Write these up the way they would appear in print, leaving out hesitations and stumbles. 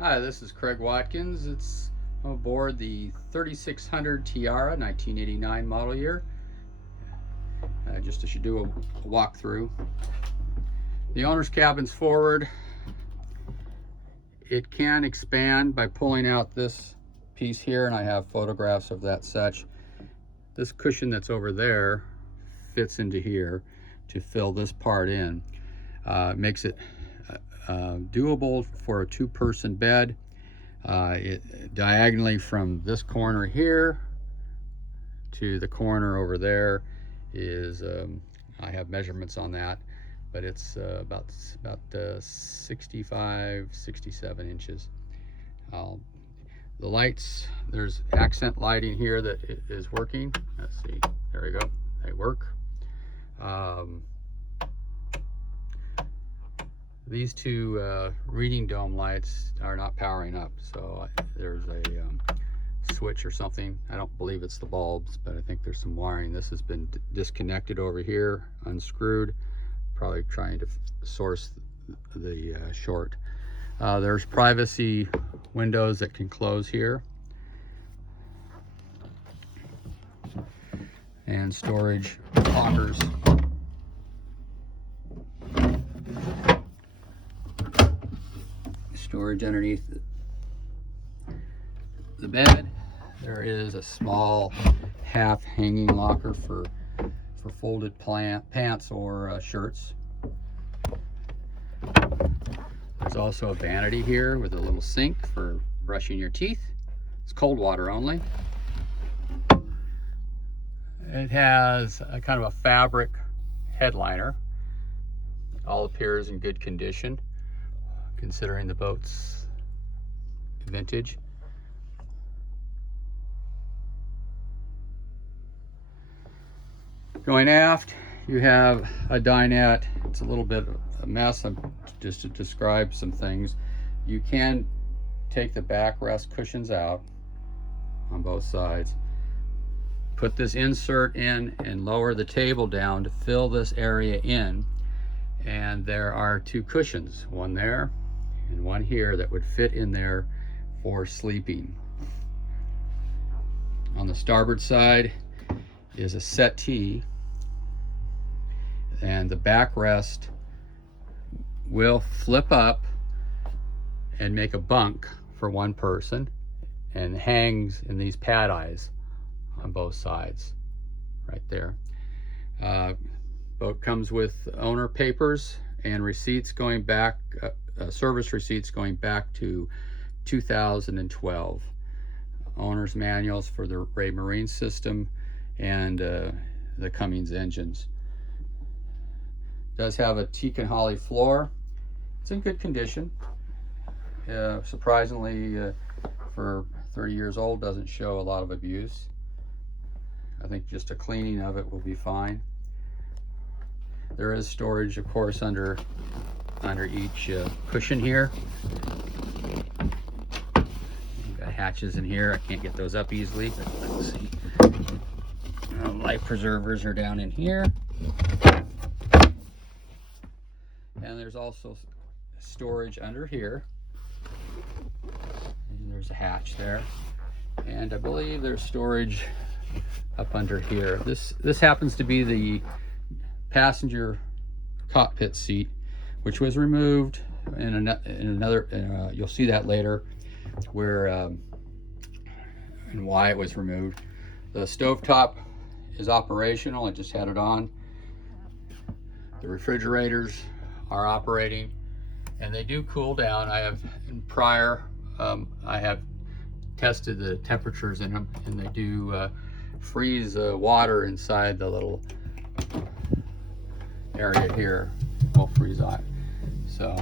Hi, this is Craig Watkins. It's aboard the 3600 Tiara 1989 model year. Just to do a walkthrough. The owner's cabin's forward. It can expand by pulling out this piece here, and I have photographs of that such. This cushion that's over there fits into here to fill this part in. Makes it doable for a two-person bed. Diagonally from this corner here to the corner over there is, I have measurements on that, but it's about 65, 67 inches. The lights, there's accent lighting here that is working. Let's see, there we go, they work. These two reading dome lights are not powering up, so there's a switch or something. I don't believe it's the bulbs, but I think there's some wiring. This has been disconnected over here, unscrewed, probably trying to source the short. There's privacy windows that can close here, and storage lockers. Storage underneath the bed. There is a small half hanging locker for folded pants or shirts. There's also a vanity here with a little sink for brushing your teeth. It's cold water only. It has a kind of a fabric headliner. All appears in good condition considering the boat's vintage. Going aft, you have a dinette. It's a little bit of a mess. Just to describe some things. You can take the backrest cushions out on both sides, put this insert in and lower the table down to fill this area in, and there are two cushions, one there and one here, that would fit in there for sleeping. On the starboard side is a settee, and the backrest will flip up and make a bunk for one person, and hangs in these pad eyes on both sides right there. Boat comes with owner papers and receipts going back, service receipts going back to 2012. Owner's manuals for the Ray Marine system and the Cummins engines. Does have a teak and holly floor. It's in good condition. Surprisingly, for 30 years old, doesn't show a lot of abuse. I think just a cleaning of it will be fine. There is storage, of course, under each cushion here. You've got hatches in here. I can't get those up easily, but let's see. Life preservers are down in here. And there's also storage under here. And there's a hatch there. And I believe there's storage up under here. This happens to be the passenger cockpit seat, which was removed in another, you'll see that later, where and why it was removed. The stovetop is operational. I just had it on. The refrigerators are operating, and they do cool down. I have I have tested the temperatures in them, and they do freeze water inside the little area here. Will freeze on. So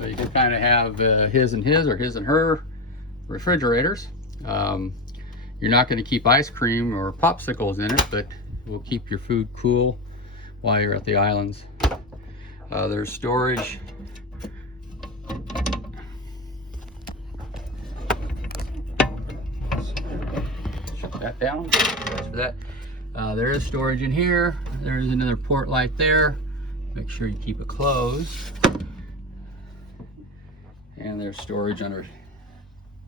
you can kind of have his and his, or his and her refrigerators. You're not going to keep ice cream or popsicles in it, but it will keep your food cool while you're at the islands. There's storage. Shut that down. Thanks for that. There is storage in here. There's another port light there. Make sure you keep it closed. And there's storage under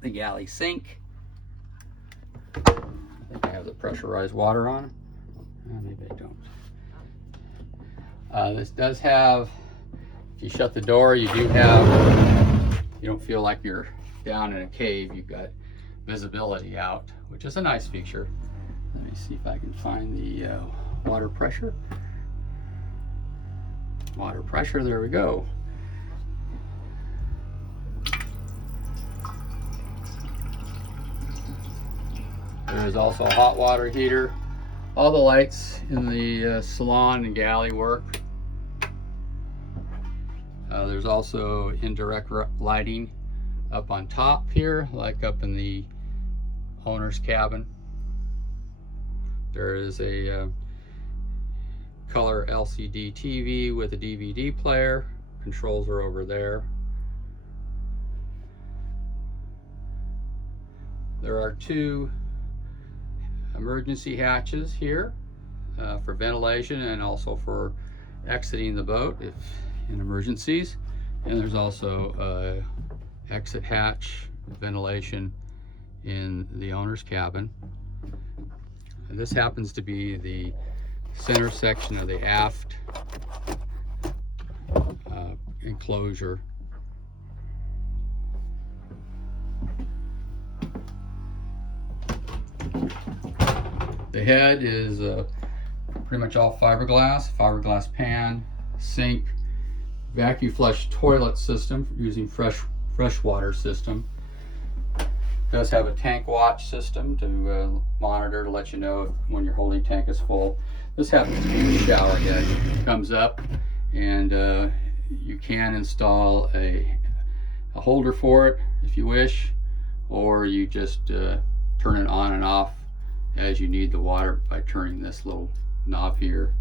the galley sink. I think I have the pressurized water on. Maybe I don't. This does have, if you shut the door, you don't feel like you're down in a cave. You've got visibility out, which is a nice feature. Let me see if I can find the water pressure. Water pressure, there we go. There is also a hot water heater. All the lights in the salon and galley work. There's also indirect lighting up on top here, like up in the owner's cabin. There is a color LCD TV with a DVD player. Controls are over there. There are two emergency hatches here for ventilation and also for exiting the boat if in emergencies. And there's also a exit hatch ventilation in the owner's cabin. And this happens to be the center section of the aft enclosure. The head is pretty much all fiberglass pan, sink, vacuum flush toilet system using fresh water system. It does have a tank watch system to monitor to let you know when your holding tank is full. This happens to be the shower head. It comes up and you can install a holder for it if you wish, or you just turn it on and off as you need the water by turning this little knob here.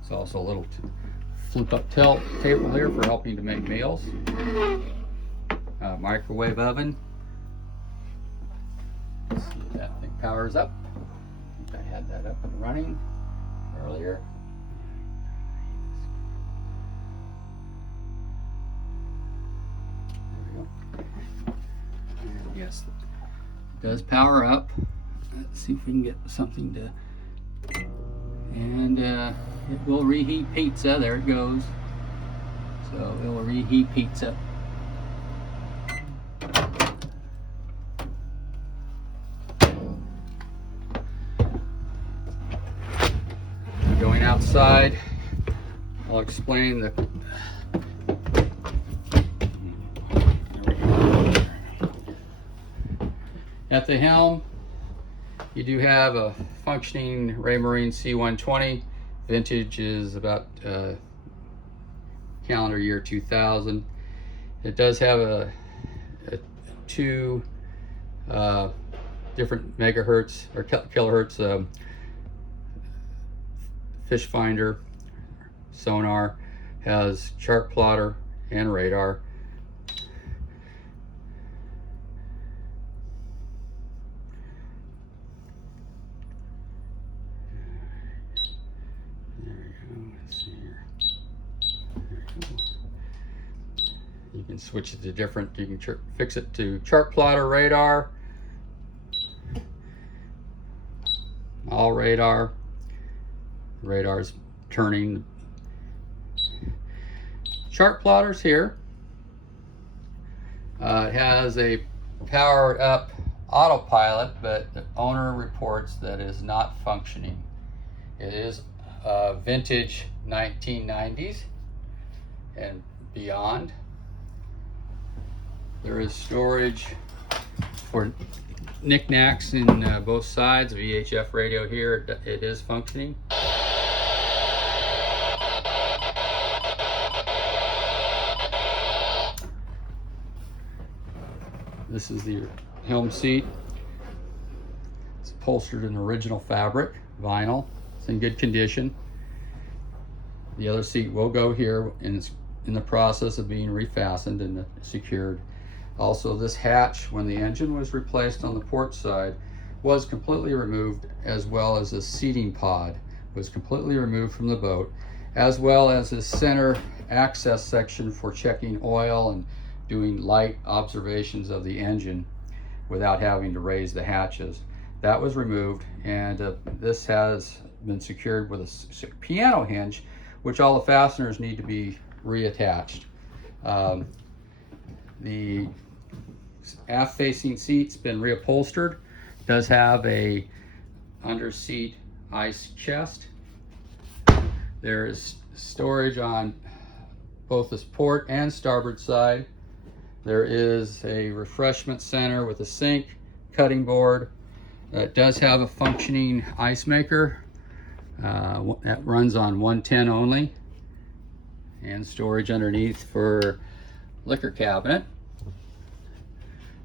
It's also a little flip up table here for helping to make meals. Microwave oven. Let's see if that thing powers up. I think I had that up and running earlier. Yes, it does power up. Let's see if we can get something to, and it will reheat pizza. There it goes. So it will reheat pizza. Going outside, I'll explain the at the helm. You do have a functioning Raymarine C120. Vintage is about calendar year 2000. It does have a two different megahertz or kilohertz fish finder sonar. Has chart plotter and radar. You can switch it to different, you can fix it to chart plotter, radar, all radar. Radar's turning. Chart plotters here. It has a powered up autopilot, but the owner reports that it is not functioning. It is vintage 1990s and beyond. There is storage for knickknacks in both sides. VHF radio here, it is functioning. This is the helm seat. It's upholstered in original fabric, vinyl. It's in good condition. The other seat will go here, and it's in the process of being refastened and secured. Also, this hatch, when the engine was replaced on the port side, was completely removed, as well as the seating pod was completely removed from the boat, as well as the center access section for checking oil and doing light observations of the engine without having to raise the hatches. That was removed, and this has been secured with a piano hinge, which all the fasteners need to be reattached. The aft facing seat's been reupholstered. Does have a under seat ice chest. There is storage on both this port and starboard side. There is a refreshment center with a sink, cutting board. It does have a functioning ice maker that runs on 110 only, and storage underneath for liquor cabinet.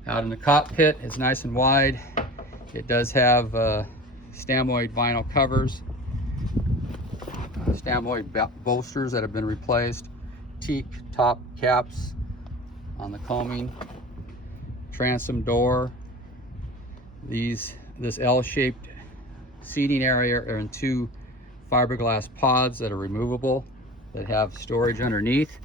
Out in the cockpit, it's nice and wide. It does have stamoid vinyl covers, stamoid bolsters that have been replaced, teak top caps on the combing, transom door. This L-shaped seating area are in 2 fiberglass pods that are removable, that have storage underneath.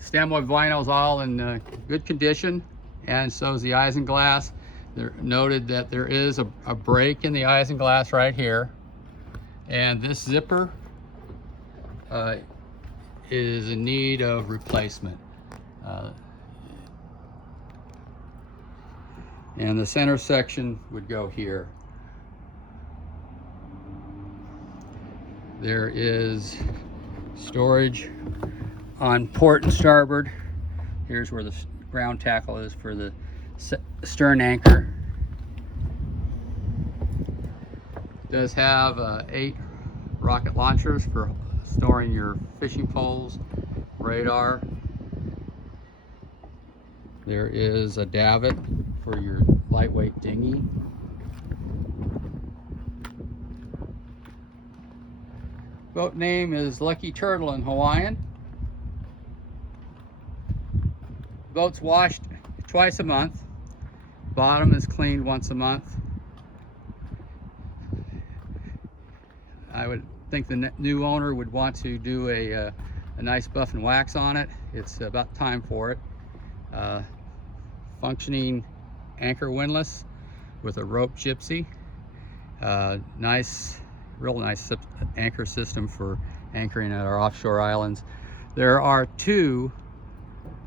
Stamoid vinyl is all in good condition, and so is the isinglass. They're noted that there is a break in the isinglass right here, and this zipper is in need of replacement. And the center section would go here. There is storage on port and starboard. Here's where the ground tackle is for the stern anchor. It does have 8 rocket launchers for storing your fishing poles, radar. There is a davit for your lightweight dinghy. Boat name is Lucky Turtle in Hawaiian. Boat's washed twice a month. Bottom is cleaned once a month. I would think the new owner would want to do a nice buff and wax on it. It's about time for it. Functioning anchor windlass with a rope gypsy. Real nice anchor system for anchoring at our offshore islands. There are 2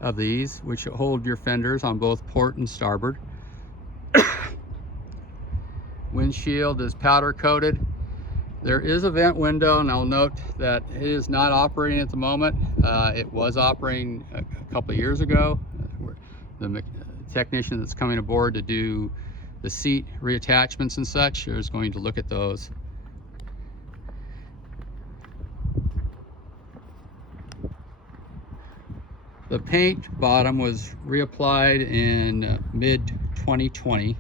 of these which hold your fenders on both port and starboard. Windshield is powder coated. There is a vent window, and I'll note that it is not operating at the moment. It was operating a couple of years ago. The technician that's coming aboard to do the seat reattachments and such is going to look at those. The paint bottom was reapplied in mid-2020.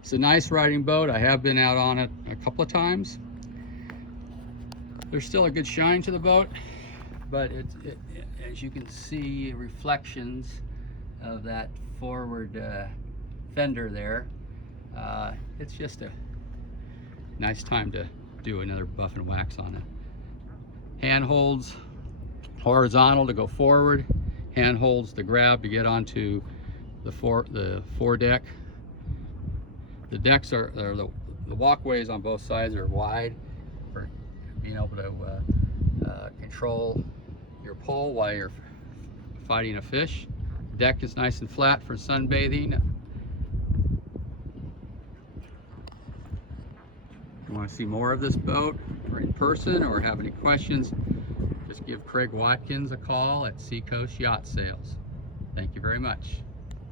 It's a nice riding boat. I have been out on it a couple of times. There's still a good shine to the boat, but as you can see, reflections of that forward fender there. It's just a nice time to do another buff and wax on it. Hand holds horizontal to go forward, hand holds to grab to get onto the foredeck. The decks are the walkways on both sides are wide for being able to control your pole while you're fighting a fish. Deck is nice and flat for sunbathing. If you want to see more of this boat or in person or have any questions, just give Craig Watkins a call at Seacoast Yacht Sales. Thank you very much.